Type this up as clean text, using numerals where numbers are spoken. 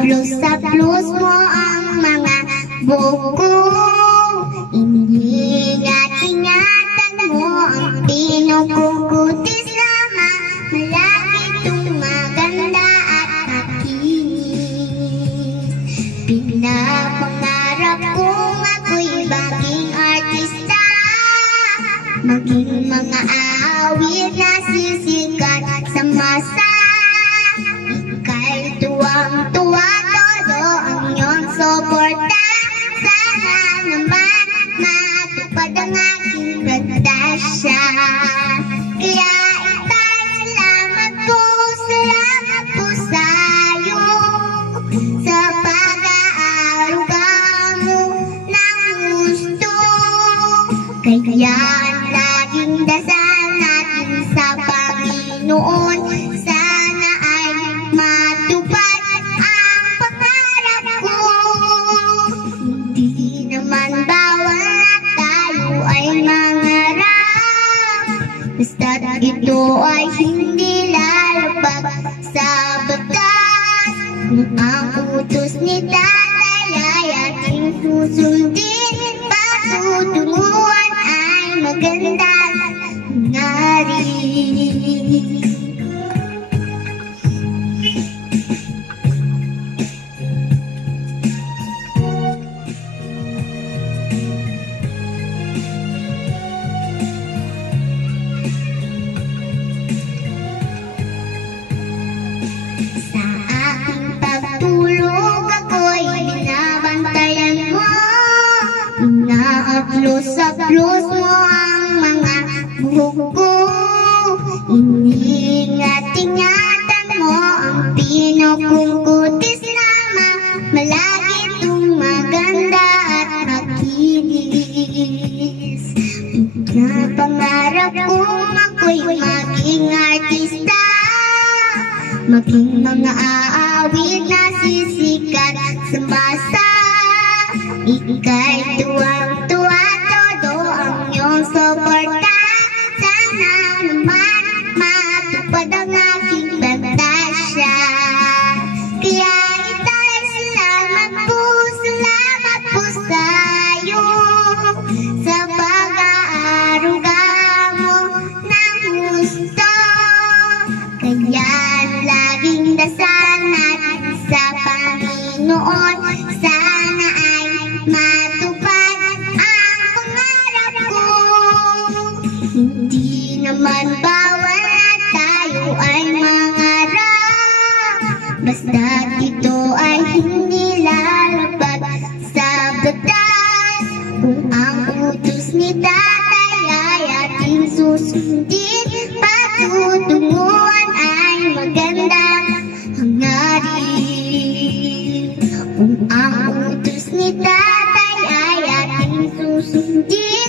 Haplos-haplos mo ang mga buko. Ingat-ingatan mo ang pinukukutis lamang. Malaki itong maganda at makinis. Pinapangarap kong ako'y maging artista, maging mga awit na sisikat sa masa. Ika'y tuwang-tuwa, todo ang iyong suporta. Sana naman matupad ang aking pagtasya. Kaya itay salamat po sa'yo sa pag-aaruga mo ng gusto. Kaya ang laging dasal natin sa Panginoon, sana ay matupad ang pangarap ko. Hindi naman bawal na tayo ay mangarap, basta't ito ay hindi lalabag sa batas. Kung ang utos ni Tatay ay ating susundin, patutunguhan ay magandang nangyari. Sa aking pagtulog ako'y binabantayan mo. Inahaplos-haplos mo ang mga buhok ko. Iningat-ingatan mo ang pinukukutis lamang. Malagi itong maganda at makinis. Pinapangarap kong ako'y maging artista, maging mga aawit na sisikat sa masa. Ika'y tuwang-tuwa, todo ang iyong suporta. Sana naman matupad ang aking pagtasya. Kaya itay salamat po sa'yo sa pag-aaruga mo ng gusto. Kaya ang laging dasal natin sa Panginoon, sana ay matupad ang pangarap ko. Hindi naman bawal na tayo ay mangarap, basta't ito ay hindi lalabag sa batas. Kung ang utos ni Tatay ay ating susundin, patutunguhan ay magandang hangarin. Kung ang utos ni Tatay ay ating susundin,